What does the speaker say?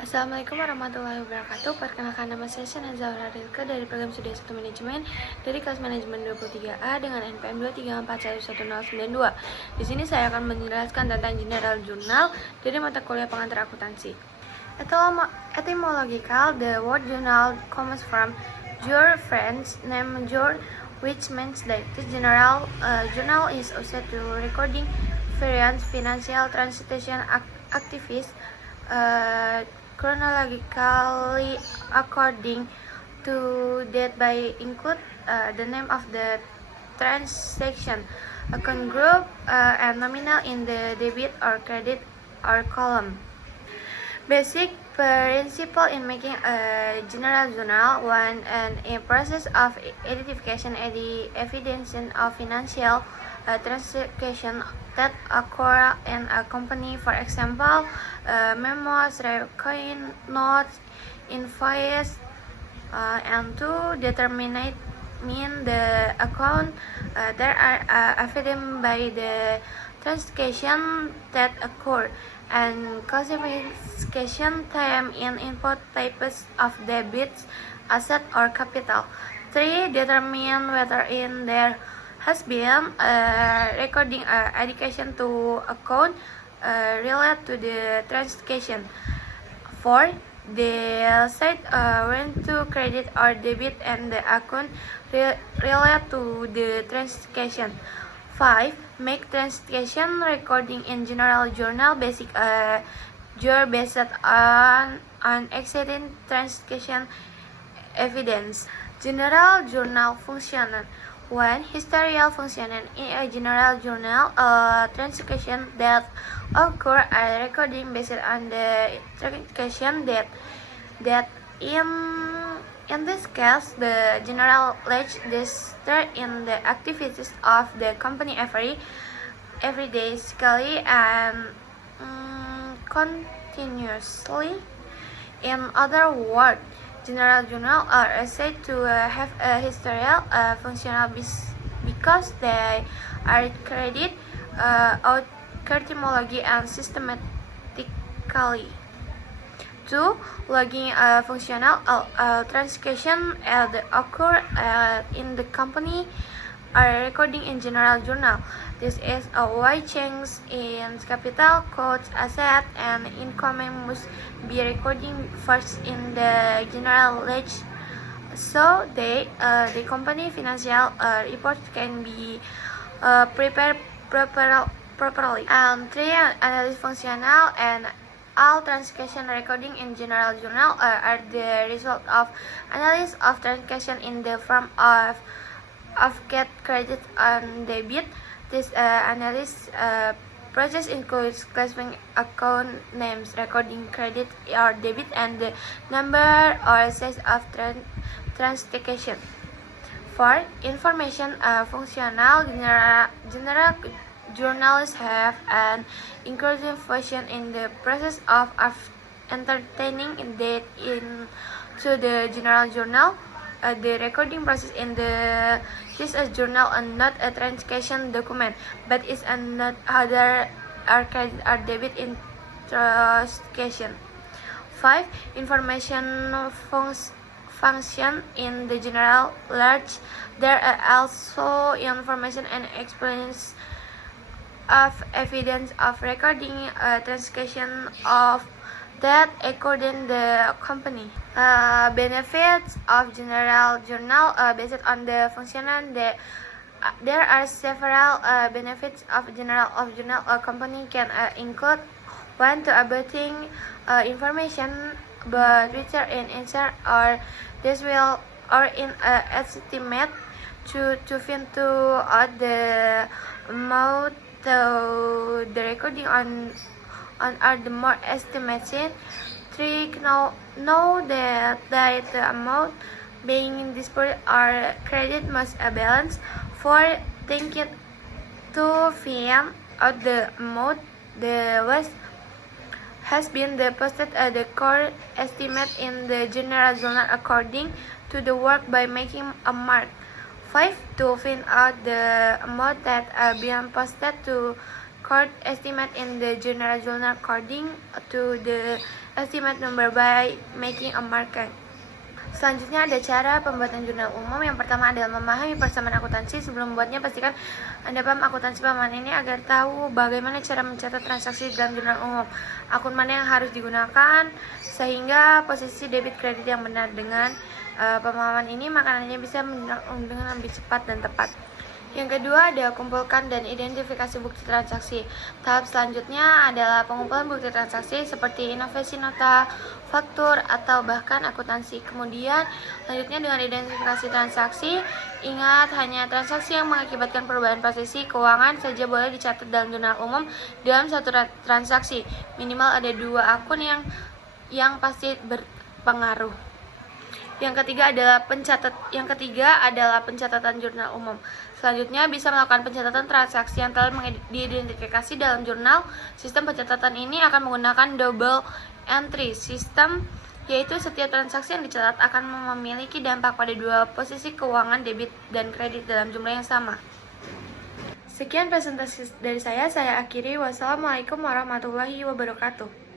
Assalamualaikum warahmatullahi wabarakatuh. Perkenalkan, nama saya Shana Zahra Rilke dari program Studi 1 Manajemen dari kelas Manajemen 23A dengan NPM 234111092. Di sini saya akan menjelaskan tentang General Journal dari mata kuliah pengantar akuntansi. Etymological, the word journal comes from your French name jour, which means that this journal is used to recording various financial transaction activities chronologically according to date by include the name of the transaction, account group, and nominal in the debit or credit or column. Basic principle in making a general journal: one, a process of identification and the evidence of financial transaction that occur in a company, for example, memos, reckoning notes, invoices, and two, determine the account that are evident by the transaction that occur, and classification time in input types of debits, asset, or capital. 3. Determine whether in there has been recording education to account related to the transaction. 4. Decide when to credit or debit and the account related to the transaction. 5. Make transaction recording in general journal based on existing transaction evidence. General journal function. 1. Historical function. In a general journal, transaction that occur are recording based on the transaction date. In this case, the general register in the activities of the company every day, scally, and continuously. In other words, general journals are said to have a historical functional because they are carried out etymologically and systematically. 2. Logging functional transaction that occur in the company are recording in general journal. This is why change in capital, costs, asset, and income must be recording first in the general ledger, so the company financial reports can be prepared properly. 3. Analysis functional and all transaction recording in general journal are the result of analysis of transaction in the form of get, credit, and debit. This analysis process includes classifying account names, recording credit or debit, and the number or size of transaction. 4. Information functional. General journalists have an inclusive function in the process of entertaining data into the general journal. The recording process in this journal is not a transaction document, but is another credit or debit in transaction. 5. Information function in the general ledger. There are also information and explanations of evidence of recording transaction of that according the company. Benefits of general journal based on the function. There are several benefits of general company can include: 1. To obtaining information but richer in answer or this will or in estimate. To find out the amount the recording on are the more estimated. 3. Know that the amount being disbursed or credit must balance. 4. Think it to find out the amount the less has been deposited at the core estimate in the general journal according to the work by making a mark. 5. To find out the amount that are being posted to record estimate in the general journal according to the estimate number by making a marker. Selanjutnya ada cara pembuatan jurnal umum. Yang pertama adalah memahami persamaan akuntansi. Sebelum membuatnya, pastikan Anda paham akuntansi pahaman ini agar tahu bagaimana cara mencatat transaksi dalam jurnal umum, akun mana yang harus digunakan, sehingga posisi debit kredit yang benar. Dengan pemahaman ini, maka Anda bisa menjurnal dengan lebih cepat dan tepat. Yang kedua ada kumpulkan dan identifikasi bukti transaksi. Tahap selanjutnya adalah pengumpulan bukti transaksi seperti inovasi nota, faktur, atau bahkan akuntansi. Kemudian selanjutnya dengan identifikasi transaksi, ingat hanya transaksi yang mengakibatkan perubahan posisi keuangan saja boleh dicatat dalam jurnal umum dalam satu transaksi. Minimal ada 2 akun yang pasti berpengaruh. Yang ketiga adalah pencatatan jurnal umum. Selanjutnya bisa melakukan pencatatan transaksi yang telah diidentifikasi dalam jurnal. Sistem pencatatan ini akan menggunakan double entry system, yaitu setiap transaksi yang dicatat akan memiliki dampak pada 2 posisi keuangan debit dan kredit dalam jumlah yang sama. Sekian presentasi dari saya akhiri. Wassalamualaikum warahmatullahi wabarakatuh.